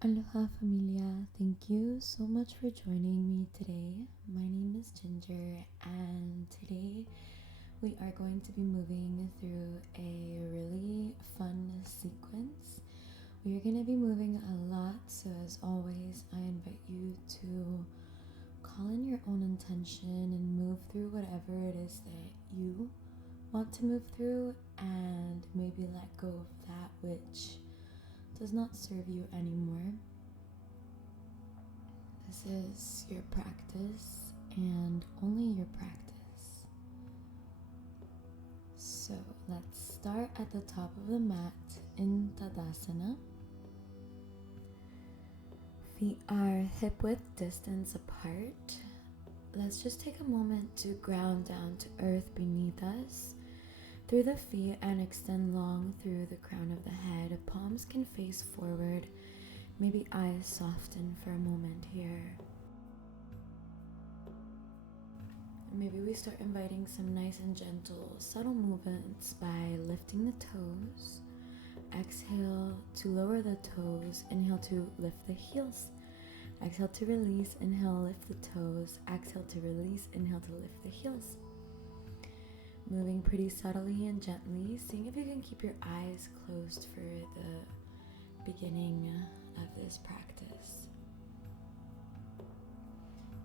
Aloha familia, thank you so much for joining me today. My name is Ginger and today we are going to be moving through a really fun sequence. We are going to be moving a lot, so as always I invite you to call in your own intention and move through whatever it is that you want to move through and maybe let go of that which does not serve you anymore. This is your practice and only your practice. So let's start at the top of the mat in Tadasana. Feet are hip width distance apart. Let's just take a moment to ground down to earth beneath us through the feet and extend long through the crown of the head. Palms can face forward. Maybe eyes soften for a moment here. Maybe we start inviting some nice and gentle, subtle movements by lifting the toes. Exhale to lower the toes. Inhale to lift the heels. Exhale to release. Inhale, lift the toes. Exhale to release. Inhale to lift the heels. Moving pretty subtly and gently, seeing if you can keep your eyes closed for the beginning of this practice.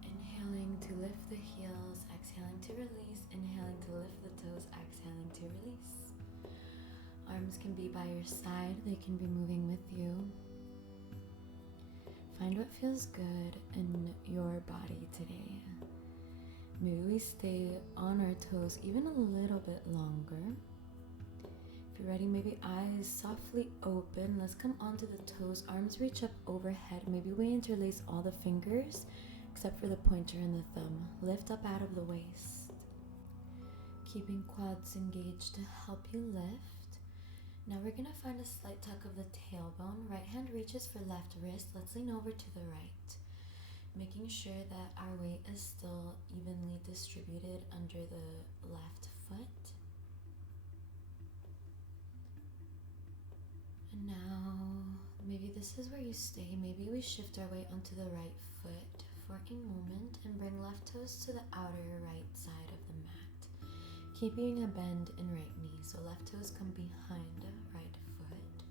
Inhaling to lift the heels, exhaling to release, inhaling to lift the toes, exhaling to release. Arms can be by your side, they can be moving with you. Find what feels good in your body today. Maybe we stay on our toes even a little bit longer. If you're ready, maybe eyes softly open. Let's come onto the toes. Arms reach up overhead. Maybe we interlace all the fingers except for the pointer and the thumb. Lift up out of the waist. Keeping quads engaged to help you lift. Now we're going to find a slight tuck of the tailbone. Right hand reaches for left wrist. Let's lean over to the right. Making sure that our weight is still evenly distributed under the left foot. And now, maybe this is where you stay. Maybe we shift our weight onto the right foot for a moment and bring left toes to the outer right side of the mat. Keeping a bend in right knee, so left toes come behind right foot.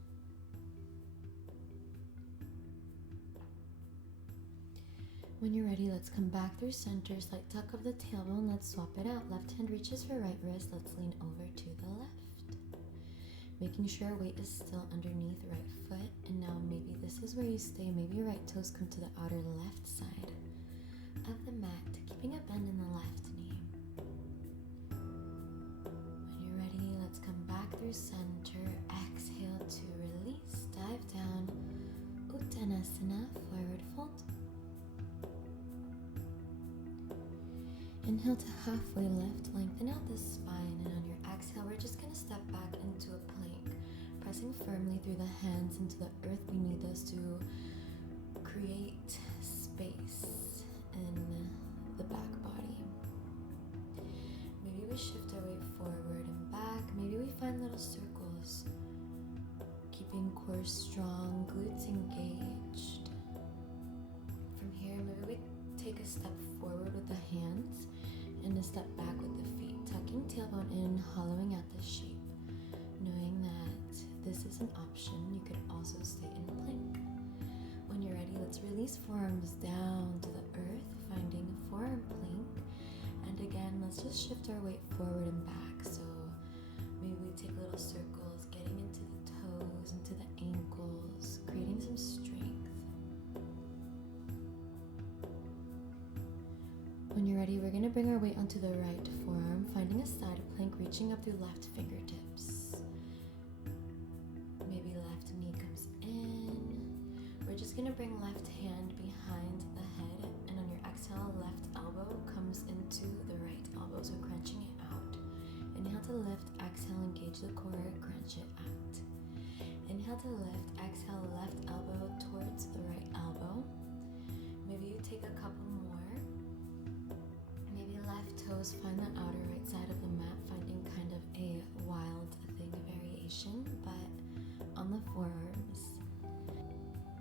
When you're ready, let's come back through center, slight tuck of the tailbone. Let's swap it out. Left hand reaches for right wrist. Let's lean over to the left. Making sure our weight is still underneath right foot. And now maybe this is where you stay. Maybe your right toes come to the outer left side of the mat, keeping a bend in the left knee. When you're ready, let's come back through center. Exhale to release. Dive down. Uttanasana, forward fold. Inhale to halfway lift, lengthen out the spine, and on your exhale, we're just going to step back into a plank, pressing firmly through the hands into the earth beneath us to create space in the back body. Maybe we shift our weight forward and back. Maybe we find little circles, keeping core strong, glutes engaged. From here, maybe we take a step forward with the hands and a step back with the feet, tucking tailbone in, hollowing out the shape. Knowing that this is an option, you could also stay in plank. When you're ready, let's release forearms down to the earth, finding forearm plank. And again, let's just shift our weight forward and back. So maybe we take little circles, getting into the toes, into the ankles, creating some strength. When you're ready, we're going to bring our weight onto the right forearm, finding a side plank, reaching up through left fingertips. Maybe left knee comes in. We're just going to bring left hand behind the head, and on your exhale, left elbow comes into the right elbow, so crunching it out. Inhale to lift, exhale, engage the core, crunch it out. Inhale to lift, exhale, left elbow towards the right elbow. Maybe you take a couple more. Maybe left toes find the outer right side of the mat, finding kind of a wild thing variation, but on the forearms.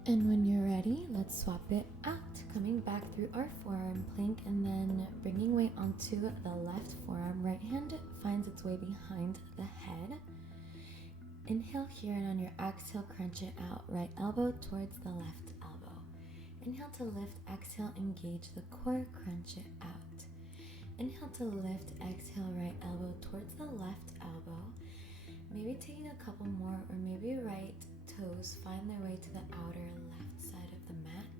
And when you're ready, let's swap it out. Coming back through our forearm plank and then bringing weight onto the left forearm. Right hand finds its way behind the head. Inhale here, and on your exhale, crunch it out. Right elbow towards the left elbow. Inhale to lift, exhale, engage the core, crunch it out. Inhale to lift, exhale, right elbow towards the left elbow. Maybe taking a couple more, or maybe right toes find their way to the outer left side of the mat,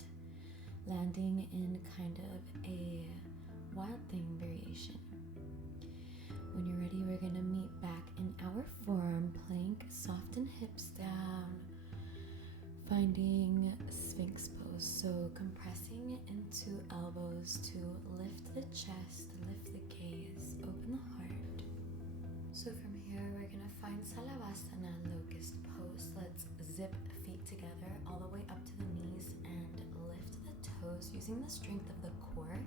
landing in kind of a wild thing variation. When you're ready, we're going to meet back in our forearm plank. Soften hips down, finding Sphinx pose. So compressing into elbows to lift the chest, lift the gaze, open the heart. So from here, we're going to find Savasana, locust pose. Let's zip feet together all the way up to the knees and lift the toes using the strength of the core.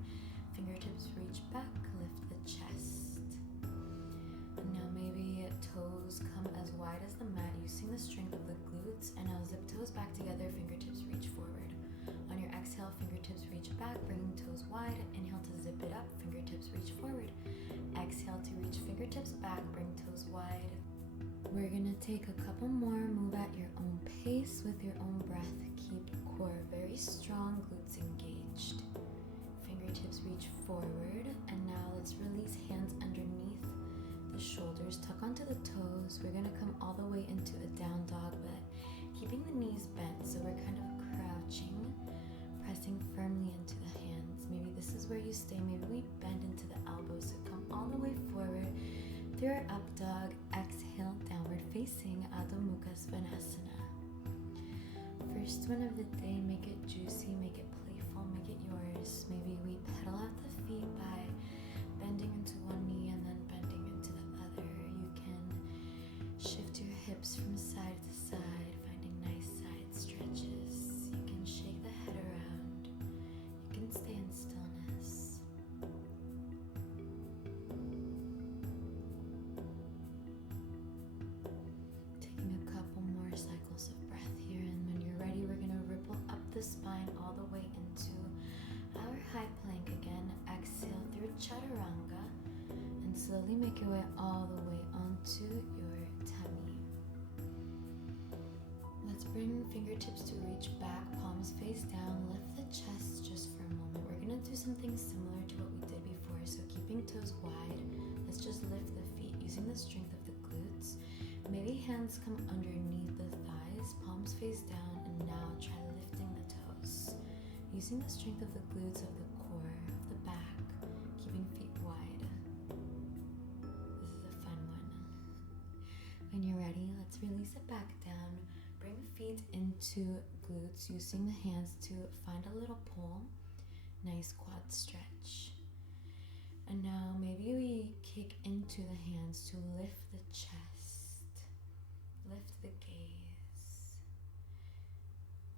Fingertips reach back, lift the chest. And now maybe toes come as wide as the mat using the strength of the glutes. And now zip toes back together, fingertips reach forward. On your exhale, fingertips reach back, bringing toes wide. Inhale to zip it up, fingertips reach forward. Exhale to reach fingertips back, bring toes wide. We're gonna take a couple more, move at your own pace with your own breath. Keep core very strong, glutes engaged. Fingertips reach forward, and now let's release hands underneath the shoulders, tuck onto the toes. We're gonna come all the way into a down dog, but keeping the knees bent, so we're kind of crouching, pressing firmly into the hands. Maybe this is where you stay. Maybe we bend into the elbows, so come all the way forward through our up dog. Exhale, downward facing Adho Mukha Svanasana. First one of the day, make it juicy, make it playful, make it yours. Maybe we pedal out the feet by bending into one knee and then bending into the other. You can shift your hips from side to side, finding nice side stretches. You can shake the head around. You can stay in stillness. Taking a couple more cycles of breath here, and when you're ready, we're going to ripple up the spine all the way into our high plank again. Exhale through chaturanga and slowly make your way all the way onto your tummy. Let's bring fingertips to reach back, palms face down, lift the chest just for a moment. We're going to do something similar to what we did before, so keeping toes wide, let's just lift the feet using the strength of the glutes. Maybe hands come underneath the thighs, palms face down, and now try lifting the toes using the strength of the glutes of the core, of the back, keeping feet wide. This is a fun one. When you're ready, let's release it back down. Bring feet into glutes using the hands to find a little pull. Nice quad stretch. And now maybe we kick into the hands to lift the chest, lift the gaze.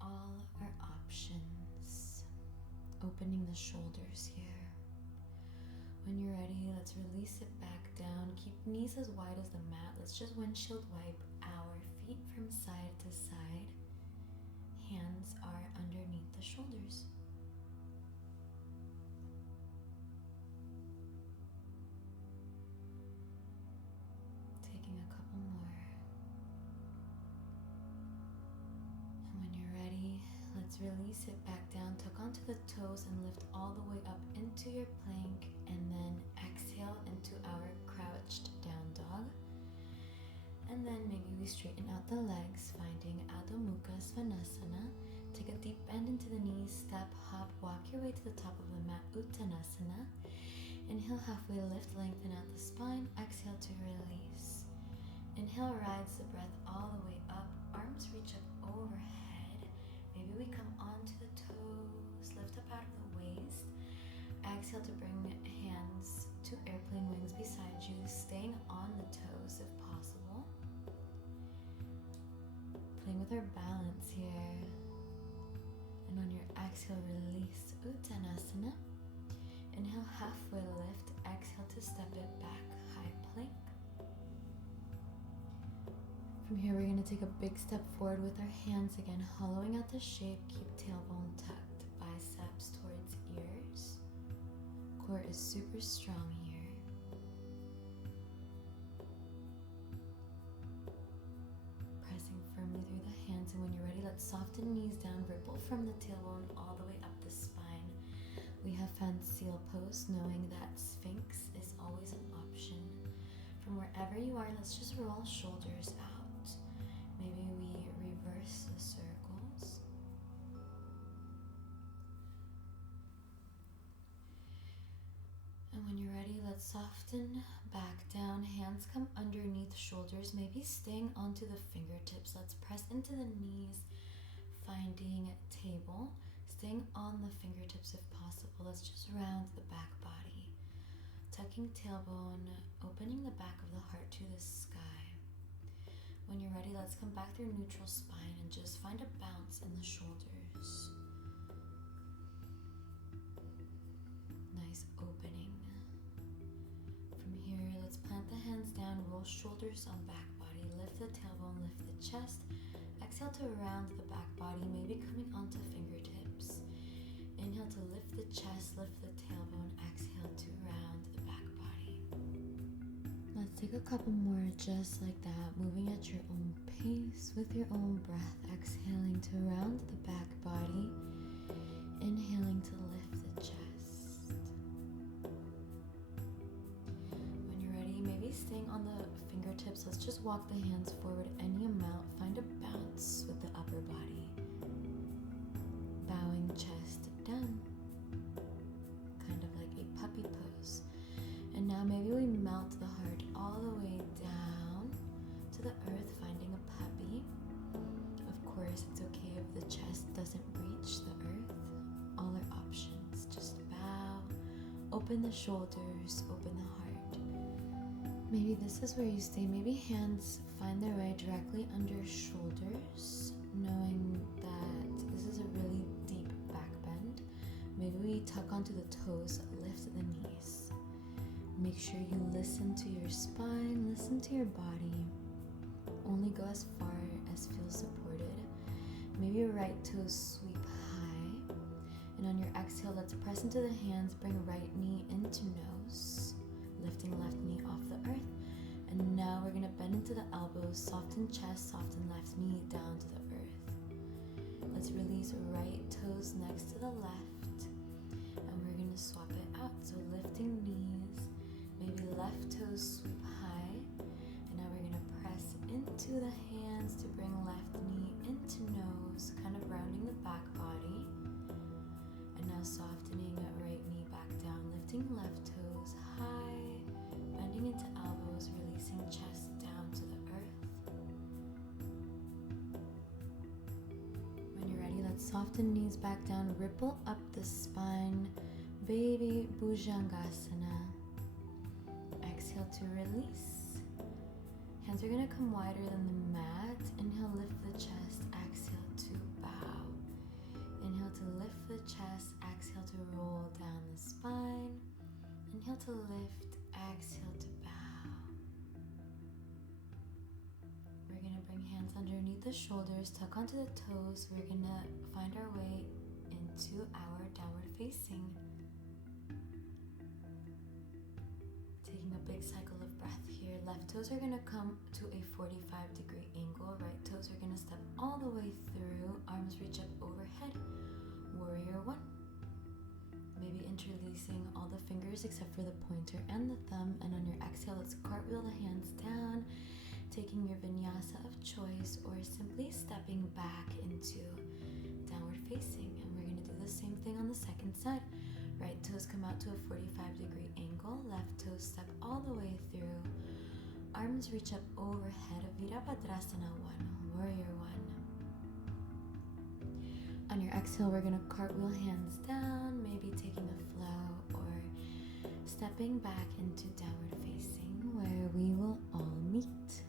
All are options. Opening the shoulders here. When you're ready, let's release it back down. Keep knees as wide as the mat. Let's just windshield wipe our feet from side to side. Hands are underneath the shoulders. Taking a couple more. And when you're ready, let's release it back down. Tuck onto the toes and lift all the way up into your plank, and then exhale into our crouched down dog. And then maybe we straighten out the legs, finding Adho Mukha Svanasana. Take a deep bend into the knees, step, hop, walk your way to the top of the mat, Uttanasana. Inhale, halfway lift, lengthen out the spine. Exhale to release. Inhale, rides the breath all the way up. Arms reach up overhead. Maybe we come onto the toes, lift up out of the waist. Exhale to bring hands to airplane wings beside you, staying on the toes if possible. Playing with our balance here. And on your exhale, release Uttanasana. Inhale, halfway lift. Exhale to step it back, high plank. From here, we're going to take a big step forward with our hands again, hollowing out the shape. Keep tailbone tucked, biceps towards ears. Core is super strong here. Pressing firmly through the hands, and when you're ready, let's soften knees down, ripple from the tailbone all the way up the spine. We have found seal pose, knowing that Sphinx is always an option. From wherever you are, let's just roll shoulders out. Maybe we reverse the circles. And when you're ready, let's soften back down. Hands come underneath shoulders, maybe staying onto the fingertips. Let's press into the knees, finding table, staying on the fingertips if possible. Let's just round the back body. Tucking tailbone, opening the back of the heart to the sky. When you're ready, let's come back through neutral spine and just find a bounce in the shoulders. Nice opening. From here, let's plant the hands down, roll shoulders on back body, lift the tailbone, lift the chest. Exhale to round the back body, maybe coming onto fingertips. Inhale to lift the chest, lift the tailbone. Exhale to round the back body. Let's take a couple more just like that, moving at your own pace with your own breath. Exhaling to round the back body. Inhaling to lift the chest. When you're ready, maybe staying on the fingertips, let's just walk the hands forward any amount. Find a bounce with the upper body. Bowing chest down. Kind of like a puppy pose. And now maybe we melt the heart all the way down to the earth, finding a puppy. Of course, it's okay if the chest doesn't reach the earth. All are options. Just bow, open the shoulders, open the heart. Maybe this is where you stay. Maybe hands find their way directly under shoulders, knowing that this is a really deep back bend. Maybe we tuck onto the toes, lift the knees. Make sure you listen to your spine, listen to your body. Only go as far as feels supported. Maybe your right toes sweep high. And on your exhale, let's press into the hands, bring right knee into nose, lifting left knee off the earth. And now we're gonna bend into the elbows, soften chest, soften left knee down to the earth. Let's release right toes next to the left. And we're gonna swap it out. So lifting knees, maybe left toes sweep high. And now we're gonna press into the hands to bring left knee into nose, kind of rounding the back body. And now softening right knee back down, lifting left toes high, bending into elbows, releasing chest down to the earth. When you're ready, let's soften knees back down, ripple up the spine, baby Bhujangasana. Exhale to release. Hands are gonna come wider than the mat. Inhale, lift the chest. Exhale to bow. Inhale to lift the chest. Exhale to roll down the spine. Inhale to lift. Exhale to bow. We're gonna bring hands underneath the shoulders, tuck onto the toes. We're gonna find our way into our downward facing. Taking a big cycle of breath here. Left toes are gonna come to a 45-degree angle. Right toes are gonna step all the way through. Arms reach up overhead. Warrior one. Maybe interlacing all the fingers except for the pointer and the thumb. And on your exhale, let's cartwheel the hands down, taking your vinyasa of choice, or simply stepping back into downward facing. And we're gonna do the same thing on the second side. Right toes come out to a 45-degree angle. Left toes step all the way through. Arms reach up overhead. Virabhadrasana 1, Warrior 1. On your exhale, we're going to cartwheel hands down, maybe taking a flow or stepping back into downward facing where we will all meet.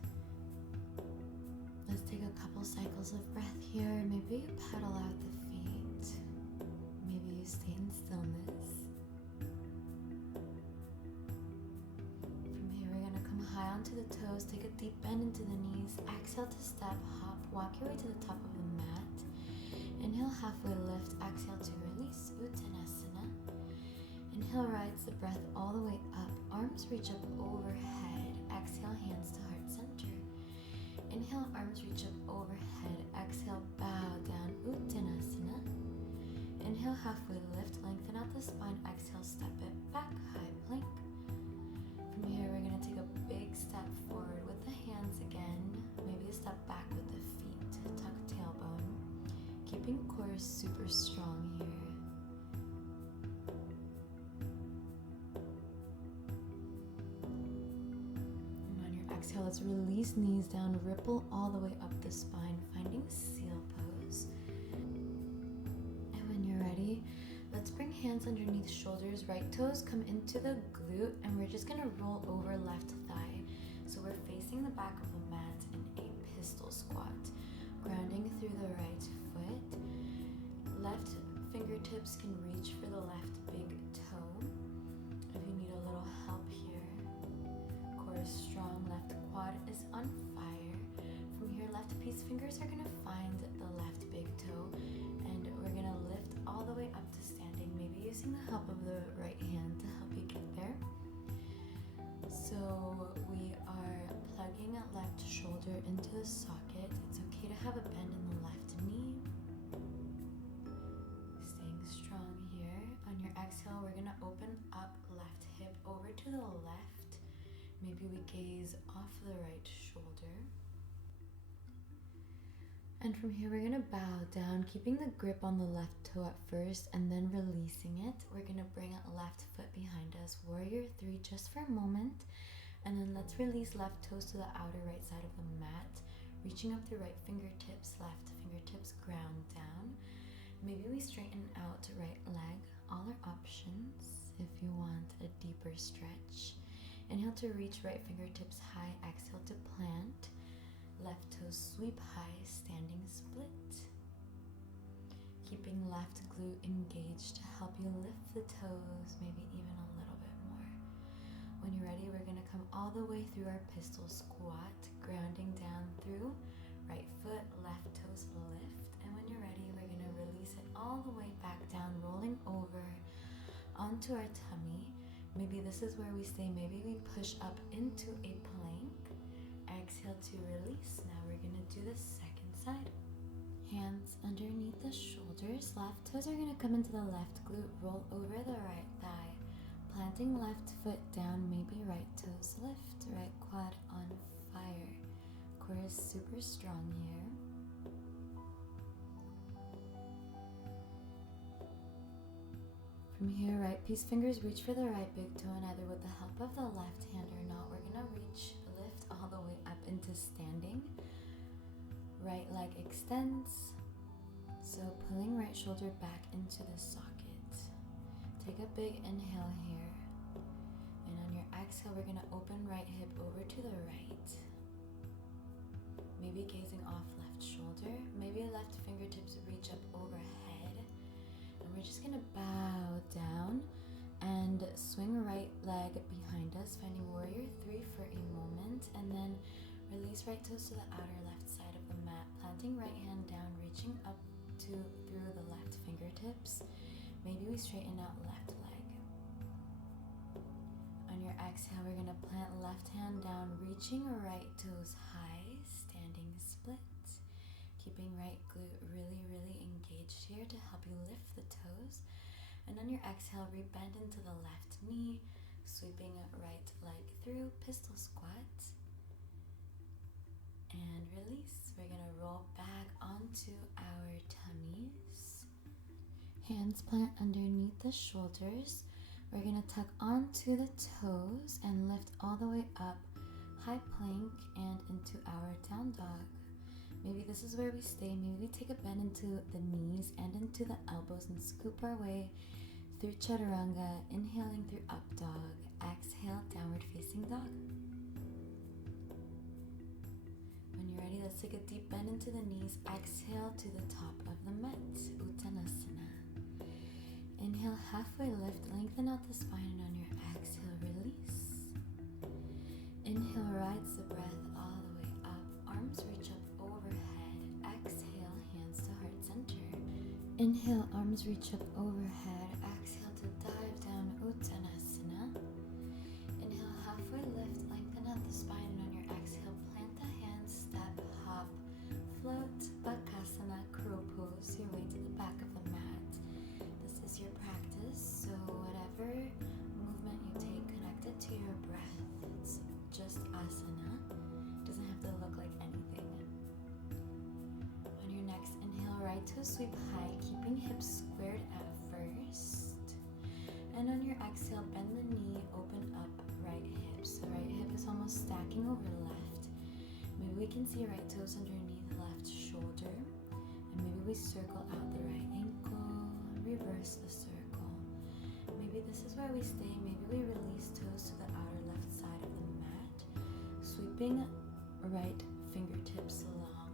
Let's take a couple cycles of breath here. Maybe you pedal out the feet. Maybe you stay in stillness. From here, we're going to come high ground to the toes, take a deep bend into the knees. Exhale to step, hop, walk your way to the top of the mat. Inhale, halfway lift. Exhale to release, Uttanasana. Inhale, rise the breath all the way up. Arms reach up overhead. Exhale, hands to heart center. Inhale, arms reach up overhead. Exhale, bow down, Uttanasana. Inhale, halfway lift, lengthen out the spine. Exhale, step it back, high plank. From here, we're gonna take a big step forward with the hands again. Maybe a step back with the feet. Tuck tailbone. Keeping core super strong here. And on your exhale, let's release knees down, ripple all the way up the spine, finding seal pose. And when you're ready, let's bring hands underneath shoulders, right toes come into the glute, and we're just gonna roll over left thigh. So we're facing the back of the mat in a pistol squat, grounding through the right foot. Left fingertips can reach for the left big toe. If you need a little help here, core is strong, left quad is on fire. From here, left peace fingers are gonna find the left big toe, and we're gonna lift all the way up to standing, maybe using the help of the right hand to help you get there. So we are plugging that left shoulder into the socket. It's okay to have a bend in the left knee. Staying strong here. On your exhale, we're gonna open up left hip over to the left. Maybe we gaze off the right shoulder. And from here, we're gonna bow down, keeping the grip on the left toe at first and then releasing it. We're gonna bring left foot behind us, warrior 3 just for a moment. And then let's release left toes to the outer right side of the mat, reaching up through right fingertips, left fingertips ground down. Maybe we straighten out right leg, all our options if you want a deeper stretch. Inhale to reach right fingertips high, exhale to plant. Left toes sweep high, standing split. Keeping left glute engaged to help you lift the toes, maybe even a little bit more. When you're ready, we're gonna come all the way through our pistol squat, grounding down through right foot, left toes lift. And when you're ready, we're gonna release it all the way back down, rolling over onto our tummy. Maybe this is where we stay, maybe we push up into a plank. Exhale to release. Now we're gonna do the second side. Hands underneath the shoulders. Left toes are gonna come into the left glute, roll over the right thigh. Planting left foot down, maybe right toes lift, right quad on fire. Core is super strong here. From here, right peace fingers reach for the right big toe, and either with the help of the left hand or not, we're gonna lift all the way up into standing. Right leg extends, so pulling right shoulder back into the socket. Take a big inhale here, and on your exhale, we're gonna open right hip over to the right. Maybe gazing off left shoulder, maybe left fingertips reach up overhead, and we're just gonna bow down and swing right leg behind us, finding warrior 3 for a moment, and then release right toes to the outer left side of the mat, planting right hand down, reaching up to through the left fingertips. Maybe we straighten out left leg. On your exhale, we're gonna plant left hand down, reaching right toes high, standing split. Keeping right glute really, really engaged here to help you lift the toes. And on your exhale, rebend into the left knee, sweeping right leg through, pistol squat. And release. We're gonna roll back onto our tummies. Hands plant underneath the shoulders. We're gonna tuck onto the toes and lift all the way up, high plank and into our down dog. Maybe this is where we stay. Maybe we take a bend into the knees and into the elbows and scoop our way through chaturanga, inhaling through up dog, exhale, downward facing dog. When you're ready, let's take a deep bend into the knees, exhale to the top of the mat, Uttanasana. Inhale, halfway lift, lengthen out the spine, and on your exhale, release. Inhale, Inhale, arms reach up overhead. Exhale to dive down, Uttanasana. Inhale, halfway lift, lengthen out the spine, and on your exhale, plant the hands, step, hop, float, Bakasana, crow pose, your way to the back of the mat. This is your practice, so whatever movement you take, connect it to your breath. It's just asana. Doesn't have to look like anything. On your next inhale, right toe sweep high, keeping hips squared at first. And on your exhale, bend the knee, open up right hip. So right hip is almost stacking over left. Maybe we can see right toes underneath left shoulder. And maybe we circle out the right ankle, reverse the circle. Maybe this is where we stay. Maybe we release toes to the outer left side of the mat. Sweeping right fingertips long,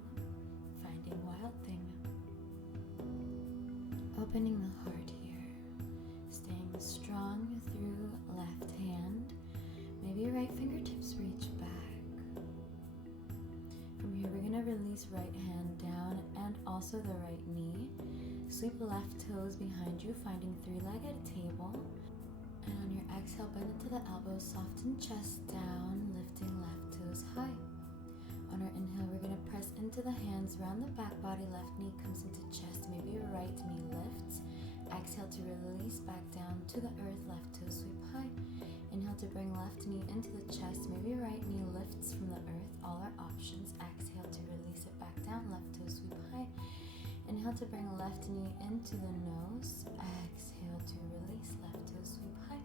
finding wild thing. Opening the heart here. Staying strong through left hand. Maybe right fingertips reach back. From here, we're going to release right hand down and also the right knee. Sweep left toes behind you, finding three-legged table. And on your exhale, bend into the elbows, soften chest down, lifting left toes high. On our inhale, we're going to press into the hands, round the back body, left knee comes into chest, maybe your right knee lifts. Exhale to release back down to the earth, left toe sweep high. Inhale to bring left knee into the chest, maybe right knee lifts from the earth, all our options. Exhale to release it back down, left toe sweep high. Inhale to bring left knee into the nose, exhale to release, left toe sweep high.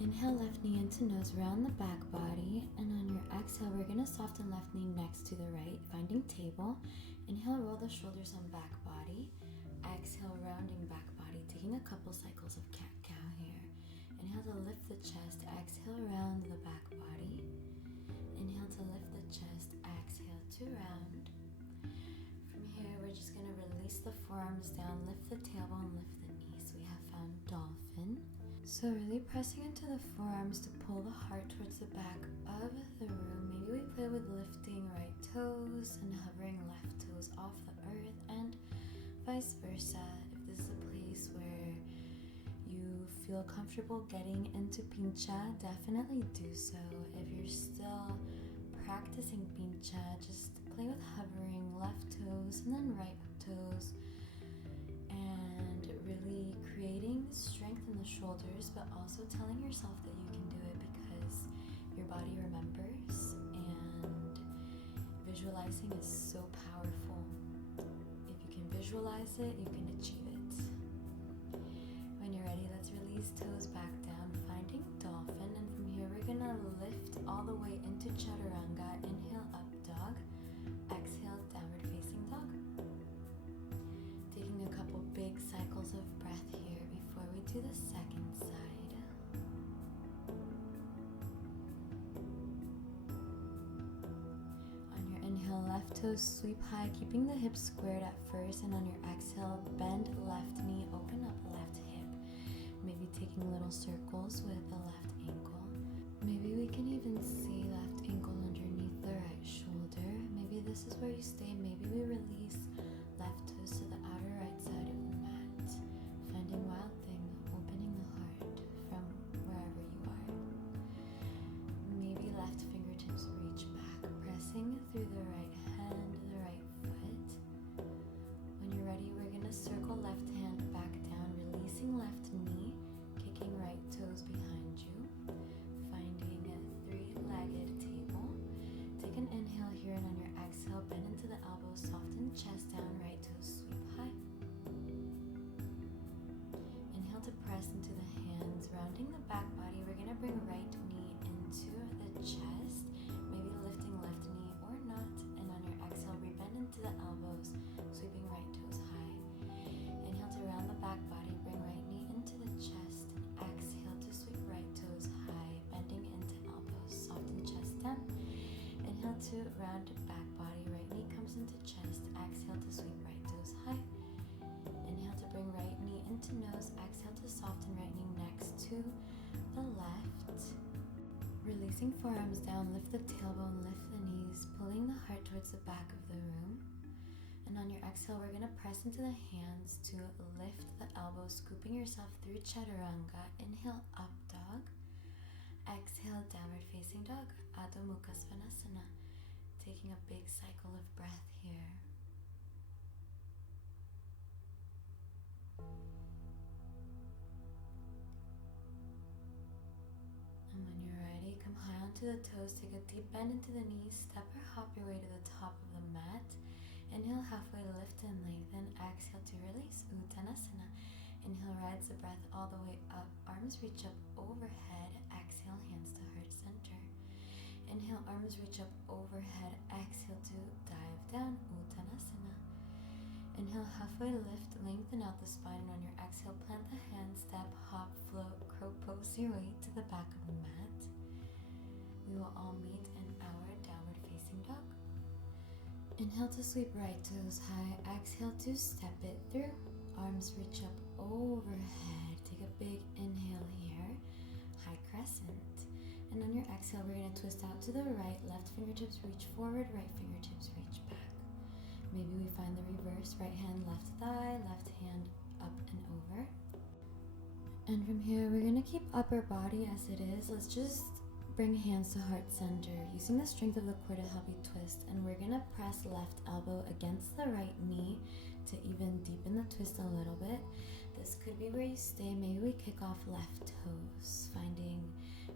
Inhale, left knee into nose, round the back body, and on your exhale, we're going to soften left knee next to the right, finding table. Inhale, roll the shoulders on back body. Exhale, rounding back body, taking a couple cycles of cat-cow here. Inhale to lift the chest, exhale, round the back body. Inhale to lift the chest, exhale to round. From here, we're just going to release the forearms down, lift the tailbone, lift the knees. We have found dolphin. So really pressing into the forearms to pull the heart towards the back of the room. Maybe we play with lifting right toes and hovering left toes off the earth, and vice versa. If this is a place where you feel comfortable getting into pincha, definitely do so. If you're still practicing pincha, just play with hovering left toes and then right toes, and really creating strength in the shoulders, but also telling yourself that you can do it because your body remembers, and visualizing is so powerful. If you can visualize it, you can achieve it. When you're ready, let's release toes back down, finding dolphin, and from here we're gonna lift all the way into chaturanga. Inhale, up dog. Exhale, downward facing dog. Taking a couple big cycles of breath here before we do the second side. On your inhale, left toes sweep high, keeping the hips squared at first, and on your exhale, bend left knee, open up left hip. Maybe taking little circles with the left ankle. Maybe we can even see left ankle underneath the right shoulder. Maybe this is where you stay. Maybe we release left toes to the outer right side of the mat, finding wild thing, opening the heart from wherever you are. Maybe left fingertips reach back, pressing through the right hand, the right foot. When you're ready, we're going to circle left hand back down, releasing left knee, kicking right toes behind you, finding a three-legged table. Take an inhale here, and on your exhale, bend into the elbows, soften chest down, right toes sweep high. Inhale to press into the hands, rounding the back body. We're going to bring right knee into the chest, maybe lifting left knee or not. And on your exhale, rebend into the elbows, sweeping right toes high. Inhale to round the back body, bring right knee into the chest. Exhale to sweep right toes high, bending into elbows, soften chest down. Inhale to round back body, right knee comes into chest. Exhale to sweep right toes high. Inhale to bring right knee into nose. Exhale to soften right knee next to the left. Releasing forearms down, lift the tailbone, lift the knees, pulling the heart towards the back of the room. And on your exhale, we're gonna press into the hands to lift the elbows, scooping yourself through chaturanga. Inhale, up dog. Exhale, downward facing dog, Adho Mukha Svanasana. Taking a big cycle of breath here. And when you're ready, come high onto the toes, take a deep bend into the knees, step or hop your way to the top of the mat. Inhale, halfway lift and lengthen. Exhale to release, Uttanasana. Inhale, rise the breath all the way up, arms reach up overhead. Exhale, hands to heart center. Inhale, arms reach up overhead. Exhale to dive down, Uttanasana. Inhale, halfway lift, lengthen out the spine, and on your exhale, plant the hands, step, hop, float, crow pose your way to the back of the mat. We will all meet in our downward facing dog. Inhale to sweep right toes high. Exhale to step it through. Arms reach up overhead. Take a big inhale here. High crescent. And on your exhale, we're going to twist out to the right. Left fingertips reach forward. Right fingertips reach back. Maybe we find the reverse. Right hand, left thigh. Left hand up and over. And from here, we're going to keep upper body as it is. Let's just bring hands to heart center, using the strength of the core to help you twist. And we're gonna press left elbow against the right knee to even deepen the twist a little bit. This could be where you stay. Maybe we kick off left toes, finding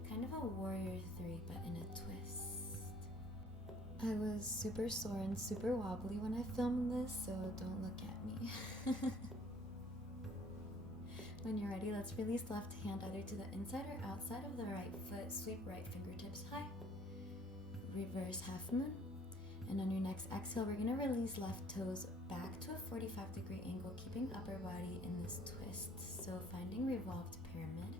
kind of a warrior three, but in a twist. I was super sore and super wobbly when I filmed this, so don't look at me. When you're ready, let's release left hand either to the inside or outside of the right foot. Sweep right fingertips high. Reverse half moon. And on your next exhale, we're going to release left toes back to a 45-degree angle, keeping upper body in this twist. So finding revolved pyramid.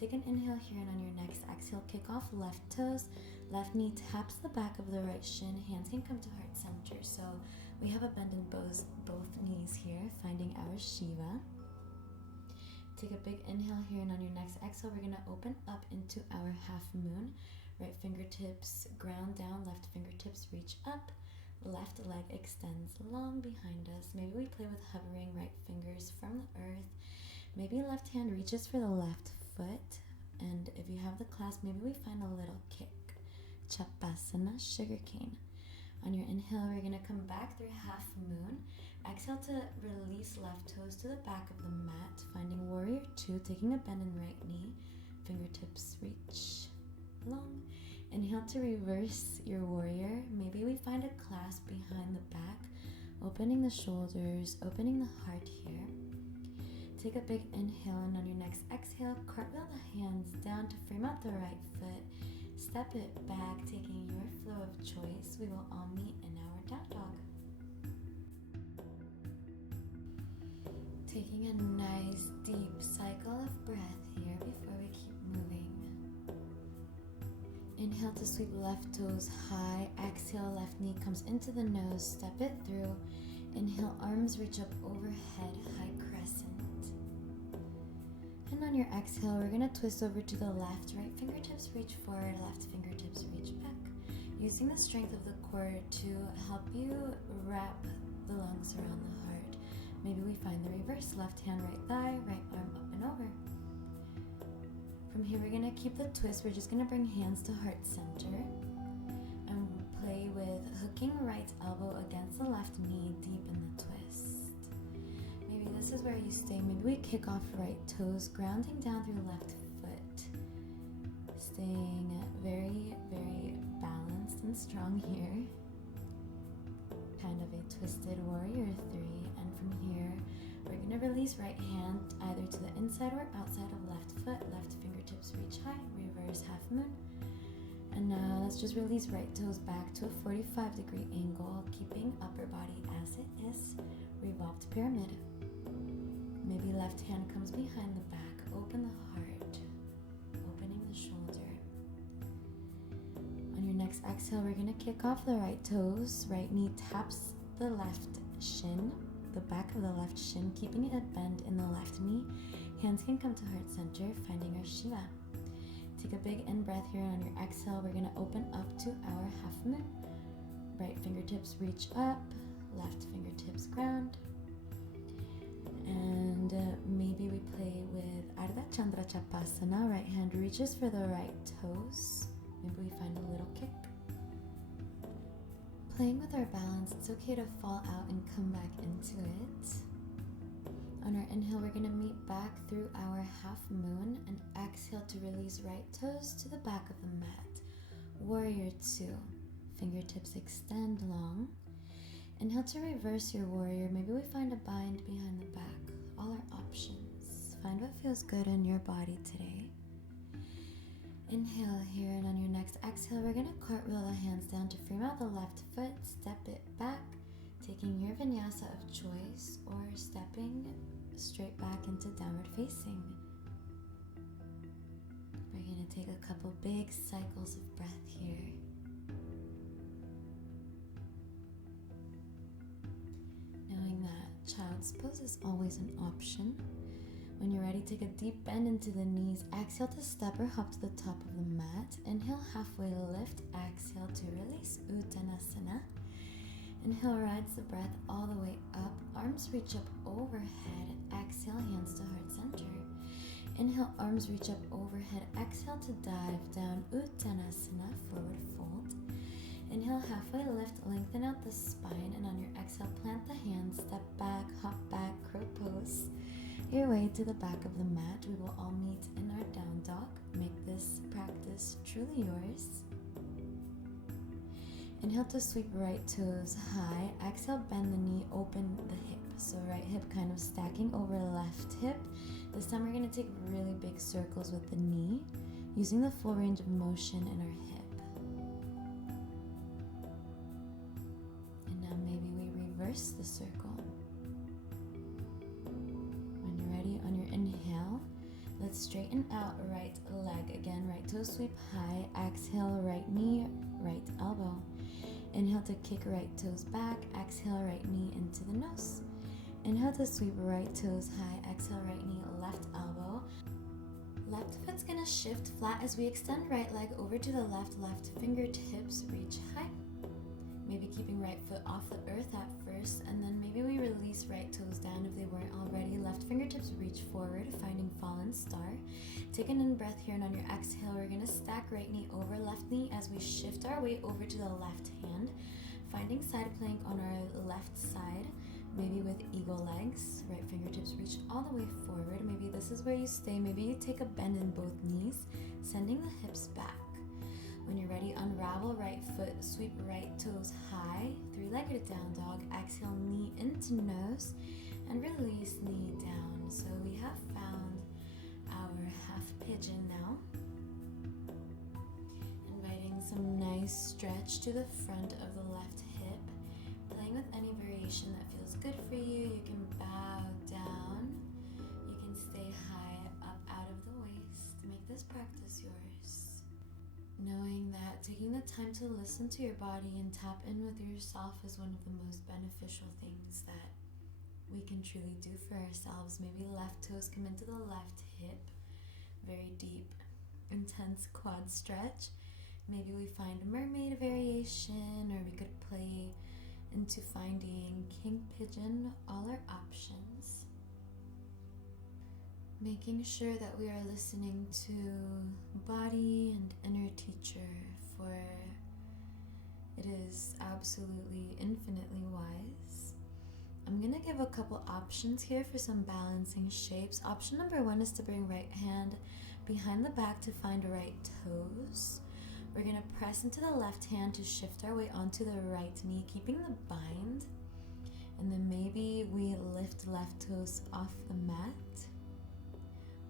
Take an inhale here, and on your next exhale, kick off left toes. Left knee taps the back of the right shin. Hands can come to heart center. So we have a bend in both knees here, finding our Shiva. Take a big inhale here, and on your next exhale, we're going to open up into our half moon. Right fingertips ground down, left fingertips reach up. Left leg extends long behind us. Maybe we play with hovering right fingers from the earth. Maybe left hand reaches for the left foot. And if you have the clasp, maybe we find a little kick. Chapasana, sugarcane. On your inhale, we're going to come back through half moon. Exhale to release left toes to the back of the mat, finding warrior two, taking a bend in right knee, fingertips reach long. Inhale to reverse your warrior. Maybe we find a clasp behind the back, opening the shoulders, opening the heart here. Take a big inhale, and on your next exhale, cartwheel the hands down to frame out the right foot. Step it back, taking your flow of choice. We will all meet in our down dog. Taking a nice deep cycle of breath here before we keep moving. Inhale to sweep left toes high. Exhale, left knee comes into the nose. Step it through. Inhale, arms reach up overhead, high crescent. And on your exhale, we're going to twist over to the left. Right fingertips reach forward, left fingertips reach back. Using the strength of the core to help you wrap the lungs around the heart. Maybe we find the reverse. Left hand, right thigh, right arm up and over. From here, we're going to keep the twist. We're just going to bring hands to heart center and play with hooking right elbow against the left knee deep in the twist. Maybe this is where you stay. Maybe we kick off right toes, grounding down through left foot. Staying very, very balanced and strong here. Kind of a twisted warrior three. And from here, we're going to release right hand either to the inside or outside of left foot. Left fingertips reach high, reverse half moon. And now let's just release right toes back to a 45-degree angle, keeping upper body as it is. Revolved pyramid. Maybe left hand comes behind the back. Open the heart, opening the shoulder. On your next exhale, we're going to kick off the right toes. Right knee taps the left shin, the back of the left shin, keeping it bend in the left knee. Hands can come to heart center, finding our Shiva. Take a big in breath here, and on your exhale, we're going to open up to our half moon. Right fingertips reach up, left fingertips ground. And maybe we play with Ardha Chandra Chapasana. Right hand reaches for the right toes. Maybe we find a little kick. Playing with our balance, it's okay to fall out and come back into it. On our inhale, we're going to meet back through our half moon and exhale to release right toes to the back of the mat. Warrior 2. Fingertips extend long. Inhale to reverse your warrior. Maybe we find a bind behind the back. All our options. Find what feels good in your body today. Inhale here, and on your next exhale, we're going to cartwheel the hands down to frame out the left foot, step it back, taking your vinyasa of choice, or stepping straight back into downward facing. We're going to take a couple big cycles of breath here. Knowing that child's pose is always an option. When you're ready, take a deep bend into the knees. Exhale to step or hop to the top of the mat. Inhale, halfway lift. Exhale to release, Uttanasana. Inhale, rides the breath all the way up. Arms reach up overhead. Exhale, hands to heart center. Inhale, arms reach up overhead. Exhale to dive down, Uttanasana, forward fold. Inhale, halfway lift, lengthen out the spine, and on your exhale, plant the hands, step back, hop back, crow pose. Your way to the back of the mat. We will all meet in our down dog. Make this practice truly yours. Inhale to sweep right toes high. Exhale, bend the knee, open the hip. So right hip kind of stacking over left hip. This time we're going to take really big circles with the knee, using the full range of motion in our hip. And now maybe we reverse the circle. On your inhale, let's straighten out right leg again. Right toe sweep high. Exhale, right knee, right elbow. Inhale to kick right toes back. Exhale, right knee into the nose. Inhale to sweep right toes high. Exhale, right knee, left elbow. Left foot's gonna shift flat as we extend right leg over to the left. Left fingertips reach high. Maybe keeping right foot off the earth at first, and then maybe we release right toes down if they weren't already. Left fingertips reach forward, finding fallen star. Take an in breath here, and on your exhale, we're gonna stack right knee over left knee as we shift our weight over to the left hand, finding side plank on our left side, maybe with eagle legs. Right fingertips reach all the way forward. Maybe this is where you stay. Maybe you take a bend in both knees, sending the hips back. When you're ready, unravel right foot, sweep right toes high, three-legged down dog. Exhale, knee into nose, and release knee down. So we have found our half pigeon now. Inviting some nice stretch to the front of the left hip. Playing with any variation that feels good for you. You can bow down. You can stay high up out of the waist. Make this practice yours. Knowing that taking the time to listen to your body and tap in with yourself is one of the most beneficial things that we can truly do for ourselves. Maybe left toes come into the left hip, very deep, intense quad stretch. Maybe we find a mermaid variation, or we could play into finding king pigeon, all our options. Making sure that we are listening to body and inner teacher, for it is absolutely infinitely wise. I'm going to give a couple options here for some balancing shapes. Option number 1 is to bring right hand behind the back to find right toes. We're going to press into the left hand to shift our weight onto the right knee, keeping the bind. And then maybe we lift left toes off the mat.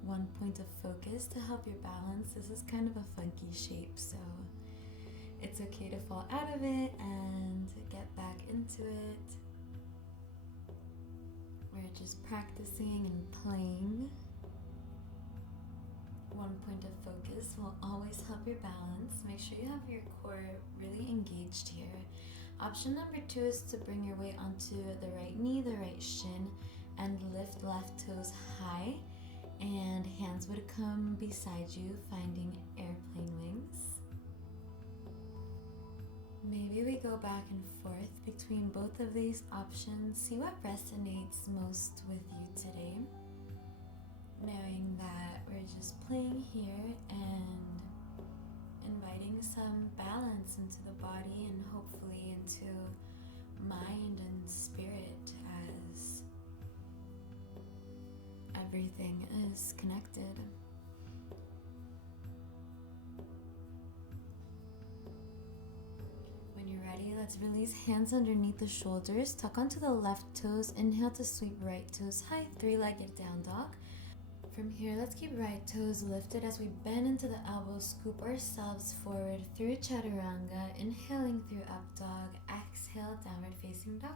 One point of focus to help your balance. This is kind of a funky shape, so it's okay to fall out of it and get back into it. We're just practicing and playing. One point of focus will always help your balance. Make sure you have your core really engaged here. Option number 2 is to bring your weight onto the right knee, the right shin, and lift left toes high. And hands would come beside you, finding airplane wings. Maybe we go back and forth between both of these options. See what resonates most with you today. Knowing that we're just playing here and inviting some balance into the body and hopefully into mind and spirit as everything is connected. When you're ready, let's release hands underneath the shoulders, tuck onto the left toes, inhale to sweep right toes high, three-legged down dog. From here, let's keep right toes lifted as we bend into the elbows, scoop ourselves forward through chaturanga, inhaling through up dog, exhale, downward facing dog.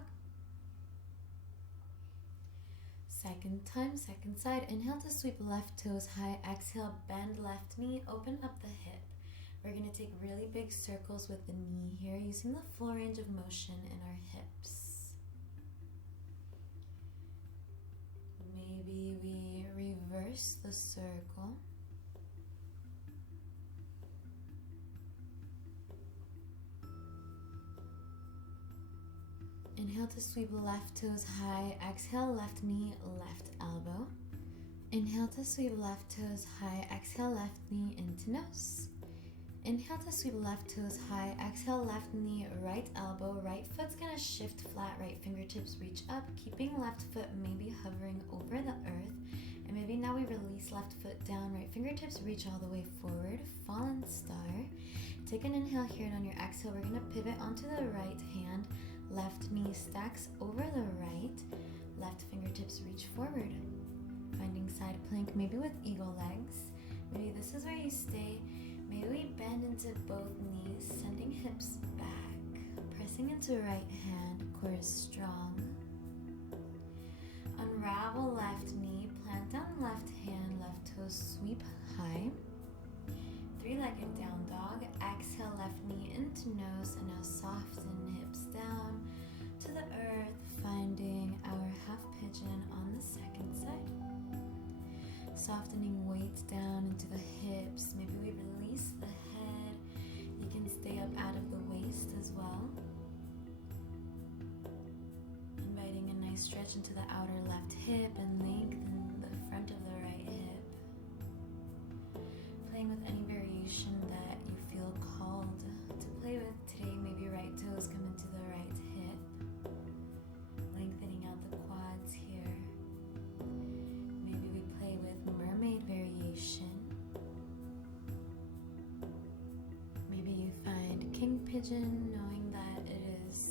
Second time, second side, inhale to sweep left toes high, exhale, bend left knee, open up the hip. We're going to take really big circles with the knee here, using the full range of motion in our hips. Maybe we reverse the circle. Inhale to sweep left toes high, exhale, left knee, left elbow. Inhale to sweep left toes high, exhale, left knee into nose. Inhale to sweep left toes high, exhale, left knee, right elbow, right foot's gonna shift flat, right fingertips reach up, keeping left foot maybe hovering over the earth. And maybe now we release left foot down, right fingertips reach all the way forward, fallen star. Take an inhale here, and on your exhale, we're gonna pivot onto the right hand, left knee stacks over the right, left fingertips reach forward. Finding side plank, maybe with eagle legs. Maybe this is where you stay. Maybe we bend into both knees, sending hips back, pressing into right hand, core is strong. Unravel left knee, plant down left hand, left toes sweep high. Three-legged down dog, exhale left knee into nose, and now soften hips down to the earth, finding our half pigeon on the second side. Softening weight down into the hips. Maybe we release the head. You can stay up out of the waist as well. Inviting a nice stretch into the outer left hip and lengthen the front of the right hip. Playing with any variation that you feel called to play with today. Maybe right toes come into the right hip. Lengthening out the quads here. Maybe we play with mermaid variation. Maybe you find king pigeon, knowing that it is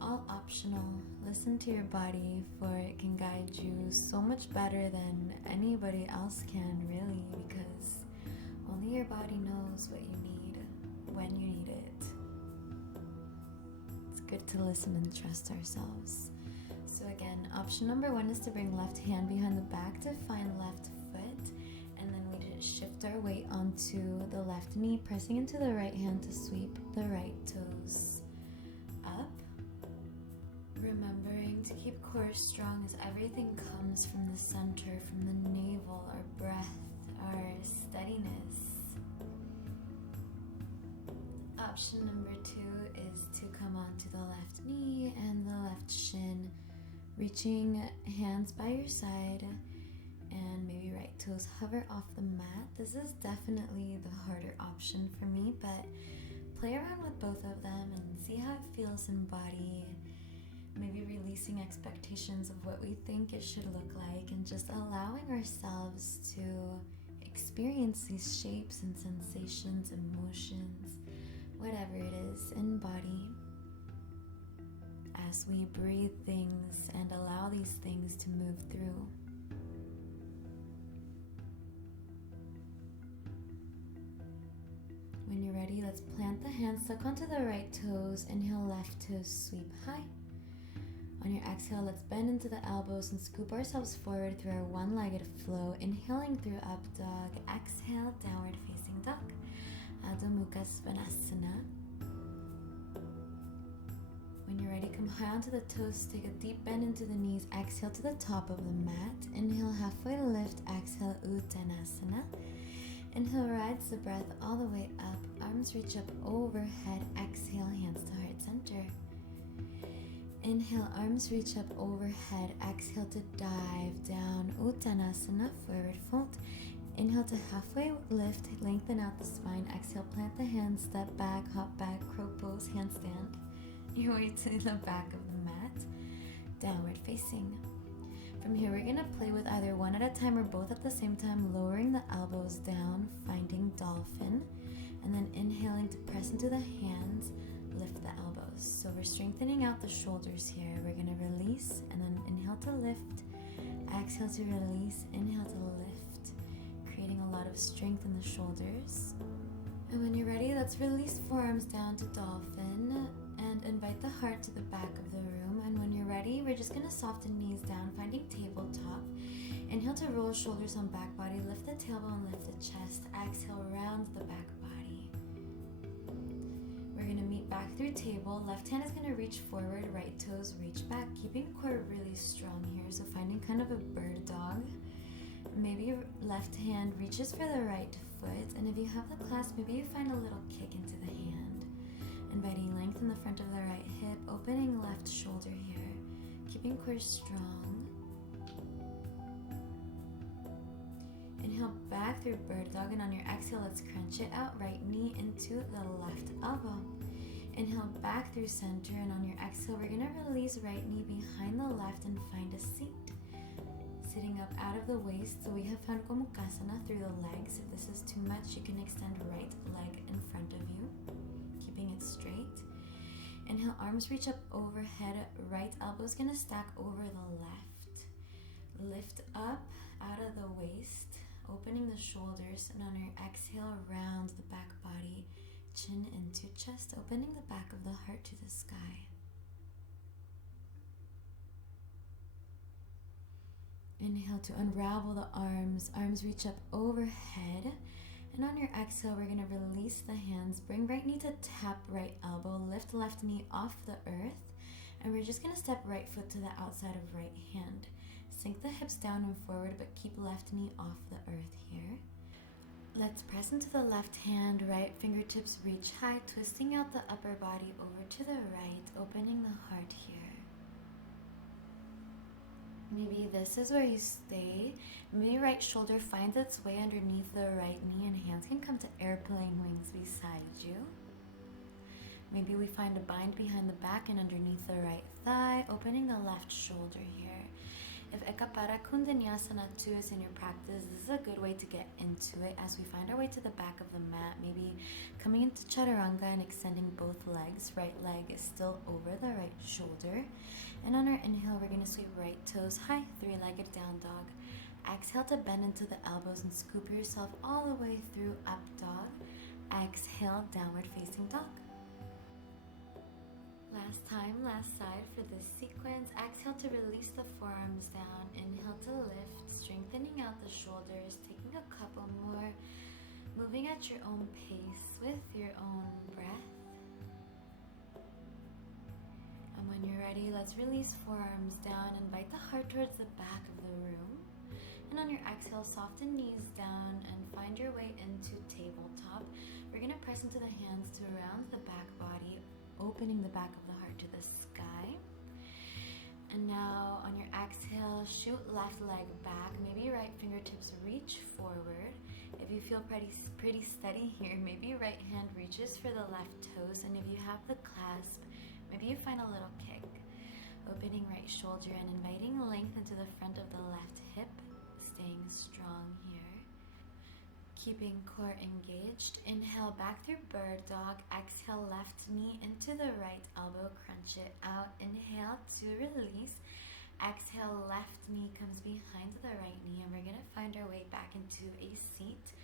all optional. Listen to your body, for it can guide you so much better than anybody else can, really, because only your body knows what you need when you need it. It's good to listen and trust ourselves. So again, option number one is to bring left hand behind the back to find left foot, and then we just shift our weight onto the left knee, pressing into the right hand to sweep the right toes up. Remembering to keep core strong as everything comes from the center, from the navel, our breath, our steadiness. Option number two is to come onto the left knee and the left shin, reaching hands by your side, and maybe right toes hover off the mat. This is definitely the harder option for me, but play around with both of them and see how it feels in body. Maybe releasing expectations of what we think it should look like and just allowing ourselves to experience these shapes and sensations, emotions, whatever it is in body, as we breathe things and allow these things to move through. When you're ready, let's plant the hands, tuck onto the right toes, inhale left toes, sweep high. On your exhale, let's bend into the elbows and scoop ourselves forward through our one-legged flow, inhaling through up dog, exhale, downward facing dog, Adho Mukha Svanasana. When you're ready, come high onto the toes, take a deep bend into the knees, exhale to the top of the mat, inhale halfway lift, exhale Uttanasana. Inhale, rides the breath all the way up. Arms reach up overhead. Exhale, hands to heart center. Inhale, arms reach up overhead. Exhale to dive down. Uttanasana, forward fold. Inhale to halfway lift. Lengthen out the spine. Exhale, plant the hands. Step back, hop back, crow pose, handstand. Your way to the back of the mat. Downward facing. From here, we're gonna play with either one at a time or both at the same time, lowering the elbows down, finding dolphin, and then inhaling to press into the hands, lift the elbows. So we're strengthening out the shoulders here. We're gonna release and then inhale to lift, exhale to release, inhale to lift, creating a lot of strength in the shoulders. And when you're ready, let's release forearms down to dolphin and invite the heart to the back of the room. And when you're ready, we're just gonna soften knees down, finding tabletop. Inhale to roll shoulders on back body, lift the tailbone, lift the chest. Exhale, round the back body. We're gonna meet back through table. Left hand is gonna reach forward, right toes reach back, keeping core really strong here. So finding kind of a bird dog. Maybe left hand reaches for the right foot, and if you have the clasp, maybe you find a little kick into the hand. Inviting length in the front of the right hip, opening left shoulder here, keeping core strong. Inhale back through bird dog, and on your exhale, let's crunch it out, right knee into the left elbow. Inhale back through center, and on your exhale, we're gonna release right knee behind the left and find a seat. Sitting up out of the waist, so we have found Gomukhasana through the legs. If this is too much, you can extend right leg in front of you, keeping it straight. Inhale, arms reach up overhead, right elbow's gonna stack over the left. Lift up out of the waist, opening the shoulders, and on your exhale, round the back body, chin into chest, opening the back of the heart to the sky. Inhale to unravel the arms. Arms reach up overhead. And on your exhale, we're going to release the hands. Bring right knee to tap right elbow. Lift left knee off the earth. And we're just going to step right foot to the outside of right hand. Sink the hips down and forward, but keep left knee off the earth here. Let's press into the left hand. Right fingertips reach high, twisting out the upper body over to the right, opening the heart here. Maybe this is where you stay. Maybe right shoulder finds its way underneath the right knee, and hands can come to airplane wings beside you. Maybe we find a bind behind the back and underneath the right thigh, opening the left shoulder here. If Ekapara Kundanyasana 2 is in your practice, this is a good way to get into it as we find our way to the back of the mat, maybe coming into Chaturanga and extending both legs. Right leg is still over the right shoulder. And on our inhale, we're going to sweep right toes high, three-legged down dog. Exhale to bend into the elbows and scoop yourself all the way through up dog. Exhale, downward facing dog. Last time, last side for this sequence. Exhale to release the forearms down. Inhale to lift, strengthening out the shoulders, taking a couple more, moving at your own pace with your own breath. And when you're ready, let's release forearms down. Invite the heart towards the back of the room. And on your exhale, soften knees down and find your way into tabletop. We're going to press into the hands to round the back body, opening the back of the heart to the sky. And now on your exhale, shoot left leg back. Maybe right fingertips reach forward. If you feel pretty steady here, maybe right hand reaches for the left toes. And if you have the clasp, maybe you find a little kick. Opening right shoulder and inviting length into the front of the left hip. Staying strong here. Keeping core engaged. Inhale back through bird dog. Exhale left knee into the right elbow. Crunch it out. Inhale to release. Exhale left knee comes behind the right knee, and we're going to find our way back into a seat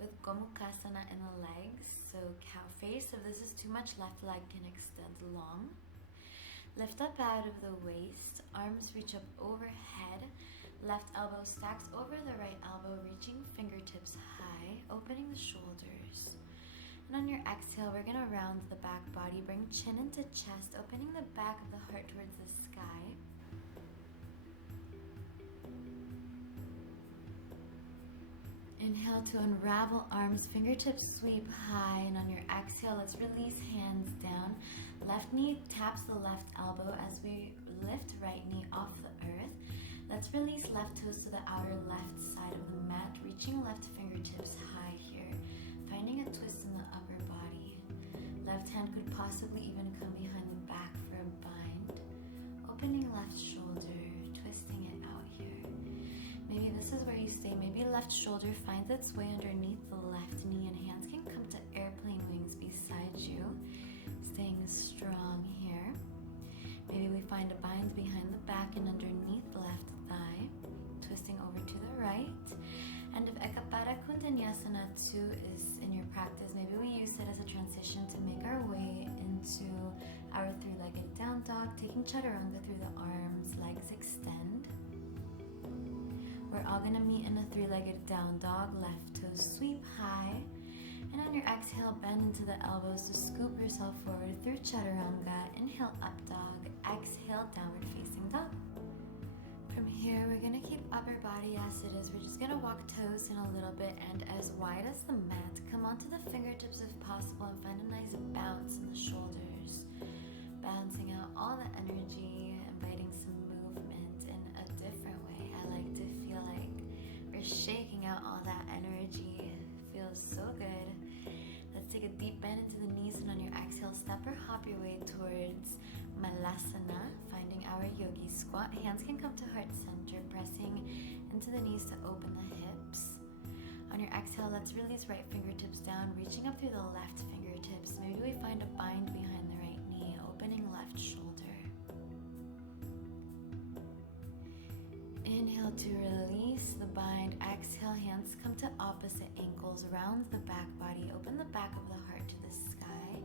with Gomukhasana in the legs. So cow face. If this is too much, left leg can extend long. Lift up out of the waist. Arms reach up overhead. Left elbow stacks over the right elbow, reaching fingertips high, opening the shoulders. And on your exhale, we're going to round the back body, bring chin into chest, opening the back of the heart towards the sky. Inhale to unravel arms, fingertips sweep high, and on your exhale, let's release hands down. Left knee taps the left elbow as we lift right knee off the earth. Let's release left toes to the outer left side of the mat, reaching left fingertips high here, finding a twist in the upper body. Left hand could possibly even come behind the back for a bind. Opening left shoulder, twisting it out here. Maybe this is where you stay. Maybe left shoulder finds its way underneath the left knee and hands can come to airplane wings beside you, staying strong here. Maybe we find a bind behind the back and underneath the left thigh, twisting over to the right. And if Ekapada Kundanyasana 2 is in your practice, maybe we use it as a transition to make our way into our three-legged down dog, taking chaturanga through the arms, legs extend. We're all gonna meet in a three-legged down dog, left toes sweep high. And on your exhale, bend into the elbows to scoop yourself forward through chaturanga. Inhale, up dog. Exhale, downward facing dog. From here, we're gonna keep upper body as it is. We're just gonna walk toes in a little bit and as wide as the mat. Come onto the fingertips if possible and find a nice bounce in the shoulders. Bouncing out all the energy, inviting some movement in a different way. I like to feel like we're shaking out all that energy. It feels so good. Let's take a deep bend into the knees and on your exhale, step or hop your way towards Malasana, finding our yogi squat. Hands can come to heart center, pressing into the knees to open the hips. On your exhale, let's release right fingertips down, reaching up through the left fingertips. Maybe we find a bind behind the right knee, opening left shoulder. Inhale to release the bind. Exhale, hands come to opposite ankles, round the back body, open the back of the heart to the sky.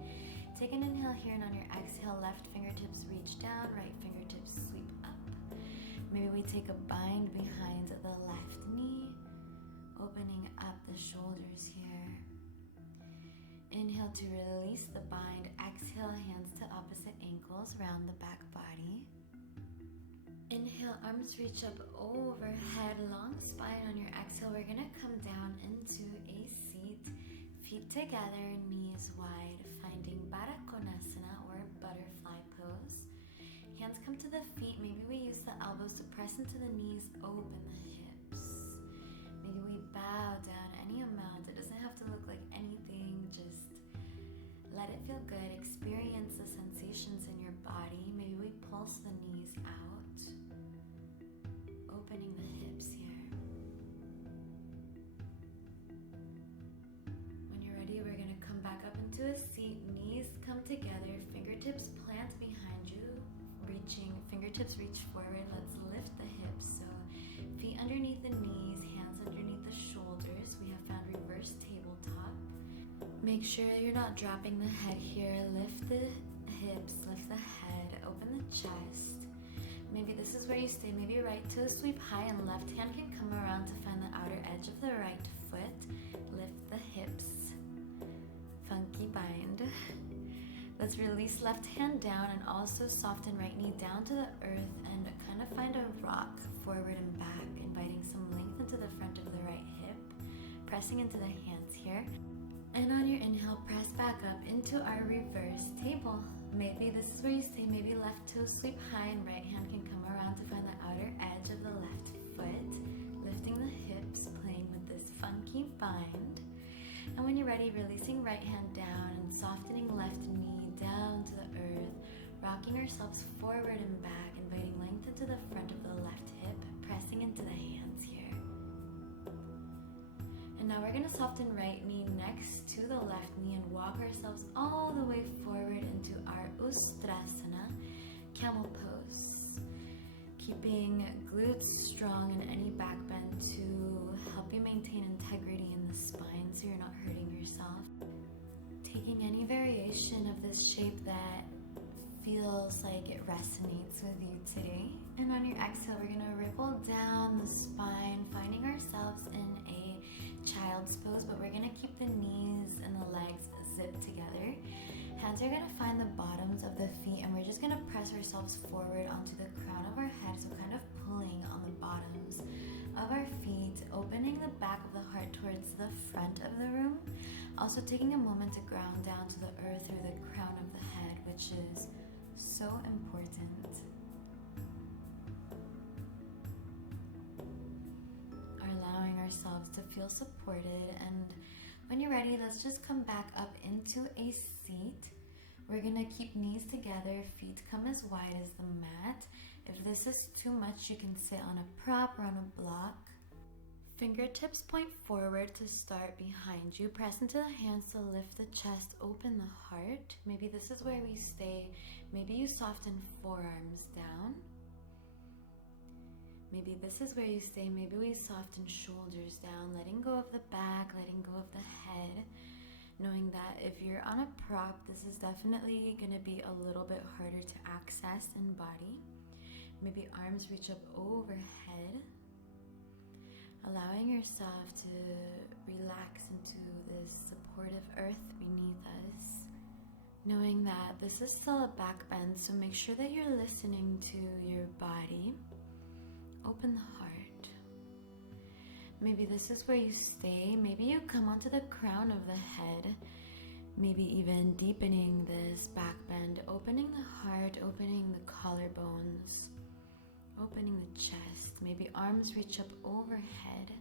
Take an inhale here and on your exhale, left fingertips reach down, right fingertips sweep up. Maybe we take a bind behind the left knee, opening up the shoulders here. Inhale to release the bind. Exhale, hands to opposite ankles, round the back body. Inhale, arms reach up overhead, long spine. On your exhale, we're gonna come down into a seat, feet together, knees wide, finding Baddha Konasana or butterfly pose. Hands come to the feet. Maybe we use the elbows to press into the knees, open the hips. Maybe we bow down any amount. It doesn't have to look like anything, just let it feel good. Experience the sensations in your body. Maybe we pulse the knees out, opening the hips here. When you're ready, we're gonna come back up into a seat. Knees come together, fingertips plant behind you, reaching, fingertips reach forward. Let's lift the hips. So feet underneath the knees, hands underneath the shoulders. We have found reverse tabletop. Make sure you're not dropping the head here. Lift the hips, lift the head, open the chest. Maybe this is where you stay. Maybe right toe sweep high and left hand can come around to find the outer edge of the right foot. Lift the hips. Funky bind. Let's release left hand down and also soften right knee down to the earth and kind of find a rock forward and back, inviting some length into the front of the right hip, pressing into the hands here. And on your inhale, press back up into our reverse table. Maybe this is where you stay. Maybe left toe sweep high and right hand can come around to find the outer edge of the left foot, lifting the hips, playing with this funky bind. And when you're ready, releasing right hand down and softening left knee down to the earth, rocking ourselves forward and back, inviting length into the front of the left hip, pressing into the hands here. And now we're gonna soften right knee next to the left knee and walk ourselves all the way forward into our Ustrasana, camel pose. Keeping glutes strong and any back bend to help you maintain integrity in the spine so you're not hurting yourself. Taking any variation of this shape that feels like it resonates with you today. And on your exhale, we're gonna ripple down the spine, finding ourselves in a child's pose, but we're gonna keep the knees and the legs zipped together. Hands are gonna find the bottoms of the feet, and we're just gonna press ourselves forward onto the crown of our head, so kind of pulling on the bottoms of our feet, opening the back of the heart towards the front of the room. Also taking a moment to ground down to the earth through the crown of the head, which is so important. Allowing ourselves to feel supported, and when you're ready, let's just come back up into a seat. We're gonna keep knees together, feet come as wide as the mat. If this is too much, you can sit on a prop or on a block. Fingertips point forward to start behind you. Press into the hands to lift the chest, open the heart. Maybe this is where we stay. Maybe you soften forearms down. Maybe this is where you stay. Maybe we soften shoulders down, letting go of the back, letting go of the head. Knowing that if you're on a prop, this is definitely going to be a little bit harder to access in body. Maybe arms reach up overhead, allowing yourself to relax into this supportive earth beneath us. Knowing that this is still a back bend, so make sure that you're listening to your body. Open the heart. Maybe this is where you stay. Maybe you come onto the crown of the head. Maybe even deepening this back bend, opening the heart, opening the collarbones, opening the chest. Maybe arms reach up overhead.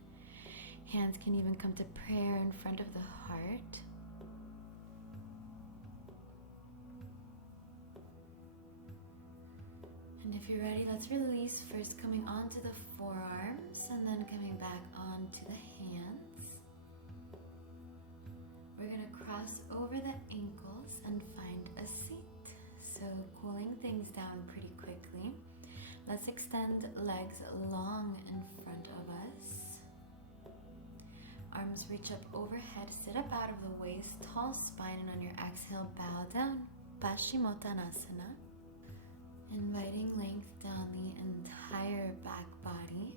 Hands can even come to prayer in front of the heart. And if you're ready, let's release, first coming onto the forearms and then coming back onto the hands. We're gonna cross over the ankles and find a seat. So cooling things down pretty quickly. Let's extend legs long in front of us. Arms reach up overhead, sit up out of the waist, tall spine, and on your exhale, bow down, Paschimottanasana. Inviting length down the entire back body.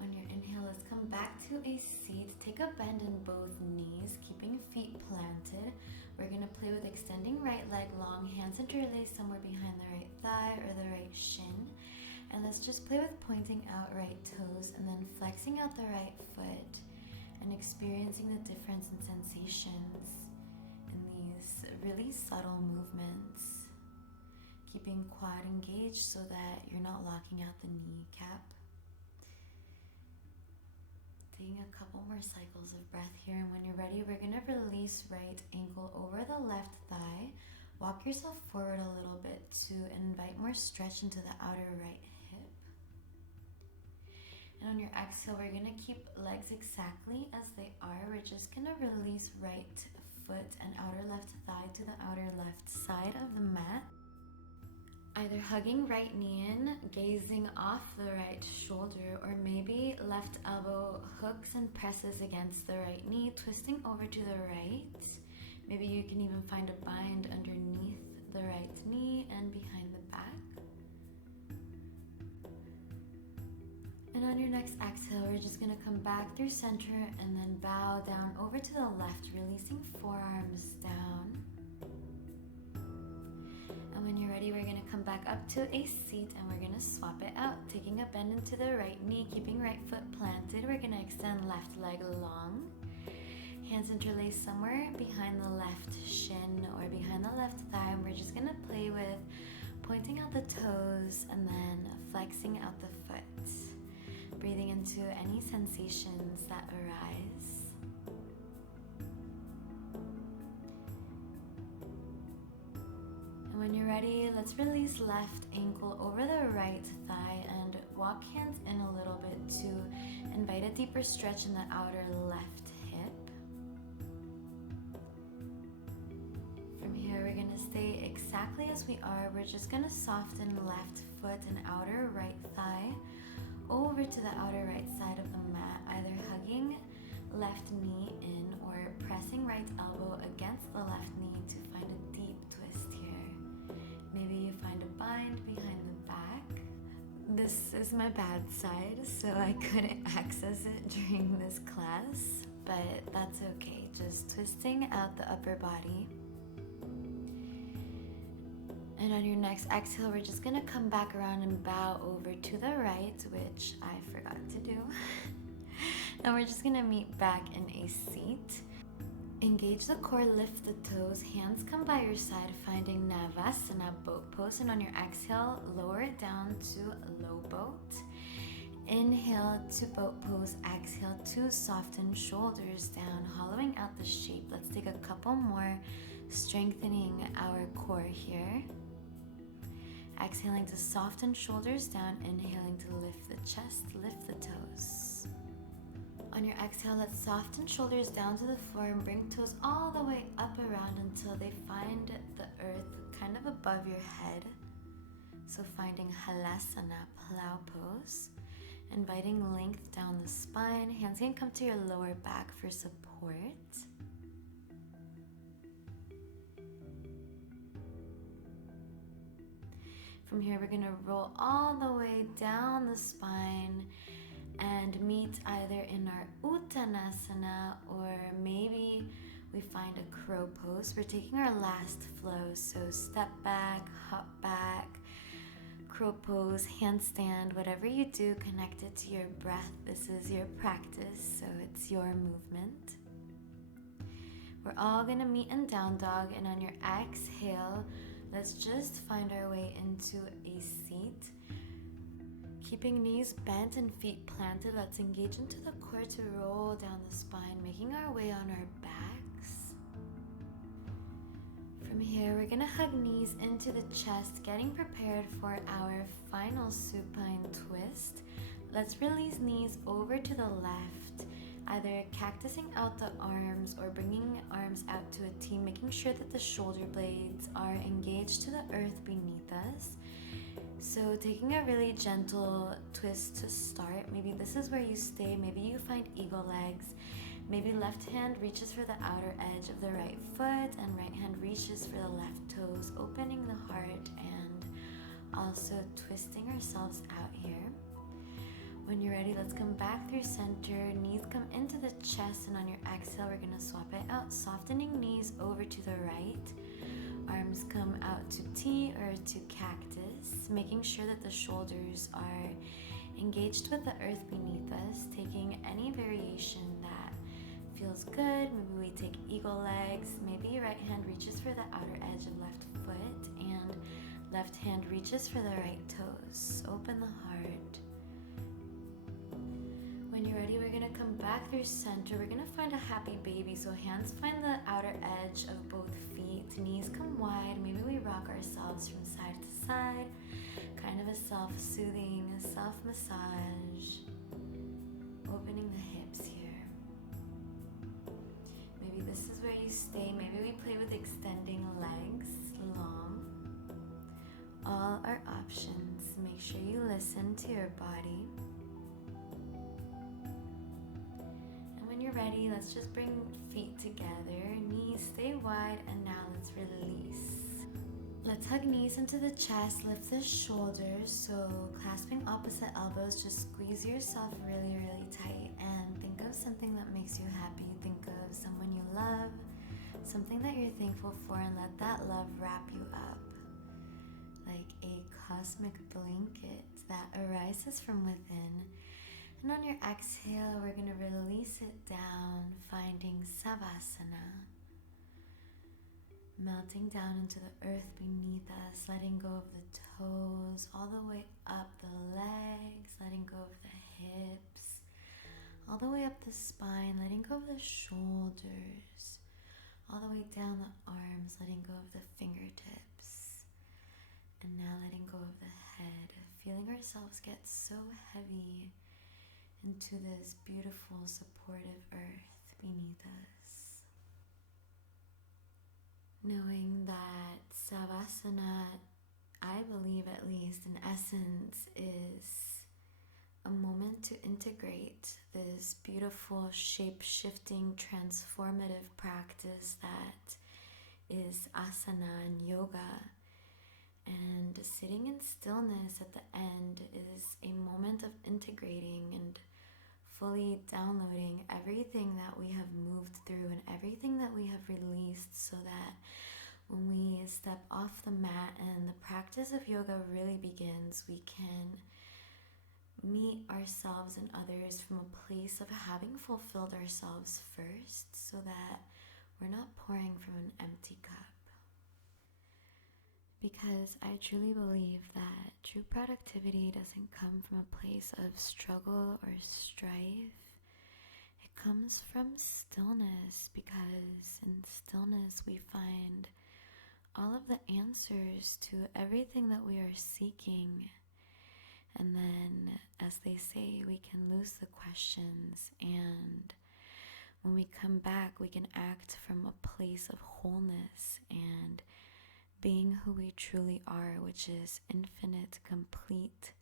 On your inhale, let's come back to a seat. Take a bend in both knees, keeping feet planted. We're gonna play with extending right leg long, hands interlaced somewhere behind the right thigh or the right shin. And let's just play with pointing out right toes and then flexing out the right foot and experiencing the difference in sensations in these really subtle movements. Keeping quad engaged so that you're not locking out the kneecap. Taking a couple more cycles of breath here, and when you're ready, we're gonna release right ankle over the left thigh. Walk yourself forward a little bit to invite more stretch into the outer right hip. And on your exhale, we're gonna keep legs exactly as they are. We're just gonna release right foot and outer left thigh to the outer left side of the mat. Either hugging right knee in, gazing off the right shoulder, or maybe left elbow hooks and presses against the right knee, twisting over to the right. Maybe you can even find a bind underneath the right knee and behind the back. And on your next exhale, we're just gonna come back through center and then bow down over to the left, releasing forearms down. And when you're ready, we're gonna come back up to a seat and we're gonna swap it out, taking a bend into the right knee, keeping right foot planted. We're gonna extend left leg long. Hands interlaced somewhere behind the left shin or behind the left thigh. And we're just gonna play with pointing out the toes and then flexing out the foot. Breathing into any sensations that arise. When you're ready, let's release left ankle over the right thigh and walk hands in a little bit to invite a deeper stretch in the outer left hip. From here, we're gonna stay exactly as we are. We're just gonna soften left foot and outer right thigh over to the outer right side of the mat, either hugging left knee in or pressing right elbow against the left knee to find a deep twist here. Maybe you find a bind behind the back. This is my bad side, so I couldn't access it during this class, but that's okay. Just twisting out the upper body. And on your next exhale, we're just gonna come back around and bow over to the right, which I forgot to do. And we're just gonna meet back in a seat. Engage the core, lift the toes, hands come by your side, finding Savasana, boat pose. And on your exhale, lower it down to low boat. Inhale to boat pose, exhale to soften shoulders down, hollowing out the shape. Let's take a couple more, strengthening our core here. Exhaling to soften shoulders down, inhaling to lift the chest, lift the toes. On your exhale, let's soften shoulders down to the floor and bring toes all the way up around until they find the earth kind of above your head. So finding Halasana, plow pose. Inviting length down the spine. Hands can come to your lower back for support. From here, we're gonna roll all the way down the spine and meet either in our Uttanasana or maybe we find a crow pose. We're taking our last flow, so step back, hop back, crow pose, handstand, whatever you do, connect it to your breath. This is your practice, so it's your movement. We're all gonna meet in down dog, and on your exhale, let's just find our way into a seat. Keeping knees bent and feet planted, let's engage into the core to roll down the spine, making our way on our backs. From here, we're gonna hug knees into the chest, getting prepared for our final supine twist. Let's release knees over to the left, either cactusing out the arms or bringing arms out to a T, making sure that the shoulder blades are engaged to the earth beneath us. So taking a really gentle twist to start. Maybe this is where you stay. Maybe you find eagle legs. Maybe left hand reaches for the outer edge of the right foot and right hand reaches for the left toes, opening the heart and also twisting ourselves out here. When you're ready, let's come back through center. Knees come into the chest, and on your exhale, we're gonna swap it out, softening knees over to the right. Arms come out to T or to cactus, making sure that the shoulders are engaged with the earth beneath us, taking any variation that feels good. Maybe we take eagle legs, maybe right hand reaches for the outer edge of left foot and left hand reaches for the right toes. Open the heart. When you're ready, we're gonna come back through center. We're gonna find a happy baby. So hands find the outer edge of both feet. Knees come wide. Maybe we rock ourselves from side to side. Kind of a self-soothing, self-massage. Opening the hips here. Maybe this is where you stay. Maybe we play with extending legs long. All are options. Make sure you listen to your body. When you're ready, let's just bring feet together, knees stay wide, and now let's release. Let's hug knees into the chest, lift the shoulders, so clasping opposite elbows, just squeeze yourself really, really tight and think of something that makes you happy. Think of someone you love, something that you're thankful for, and let that love wrap you up like a cosmic blanket that arises from within. And on your exhale, we're going to release it down, finding Savasana. Melting down into the earth beneath us, letting go of the toes, all the way up the legs, letting go of the hips, all the way up the spine, letting go of the shoulders, all the way down the arms, letting go of the fingertips. And now letting go of the head, feeling ourselves get so heavy into this beautiful, supportive earth beneath us. Knowing that Savasana, I believe at least in essence, is a moment to integrate this beautiful, shape-shifting, transformative practice that is asana and yoga. And sitting in stillness at the end is a moment of integrating and fully downloading everything that we have moved through and everything that we have released so that When we step off the mat and the practice of yoga really begins, we can meet ourselves and others from a place of having fulfilled ourselves first, so that we're not pouring from an empty cup. Because I truly believe that true productivity doesn't come from a place of struggle or strife. It comes from stillness, because in stillness we find all of the answers to everything that we are seeking. And then, as they say, we can lose the questions, and when we come back, we can act from a place of wholeness and being who we truly are, which is infinite, complete,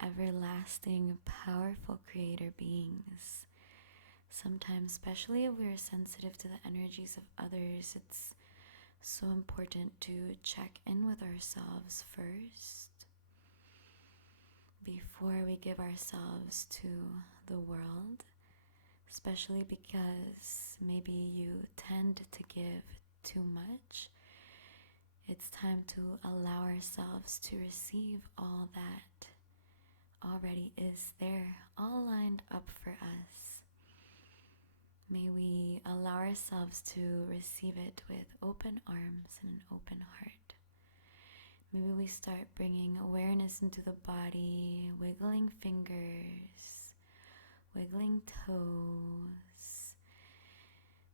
everlasting, powerful creator beings. Sometimes, especially if we're sensitive to the energies of others, it's so important to check in with ourselves first before we give ourselves to the world, especially because maybe you tend to give too much. It's time to allow ourselves to receive all that already is there, all lined up for us. May we allow ourselves to receive it with open arms and an open heart. Maybe we start bringing awareness into the body, wiggling fingers, wiggling toes,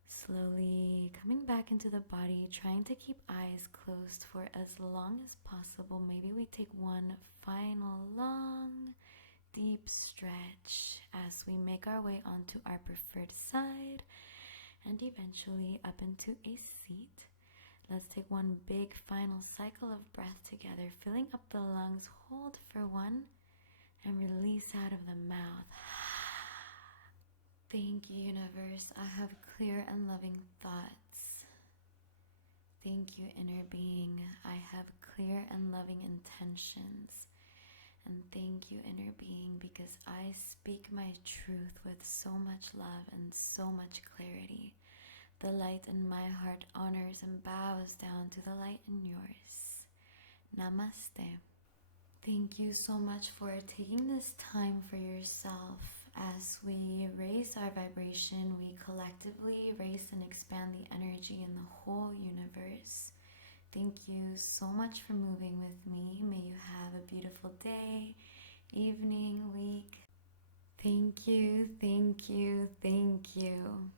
slowly coming back into the body, trying to keep eyes closed for as long as possible. Maybe we take one final long, deep stretch as we make our way onto our preferred side and eventually up into a seat. Let's take one big final cycle of breath together, filling up the lungs. Hold for one and release out of the mouth. Thank you, universe. I have clear and loving thoughts. Thank you, inner being. I have clear and loving intentions. And thank you, inner being, because I speak my truth with so much love and so much clarity. The light in my heart honors and bows down to the light in yours. Namaste. Thank you so much for taking this time for yourself. As we raise our vibration, we collectively raise and expand the energy in the whole universe. Thank you so much for moving with me. May you have a beautiful day, evening, week. Thank you, thank you, thank you.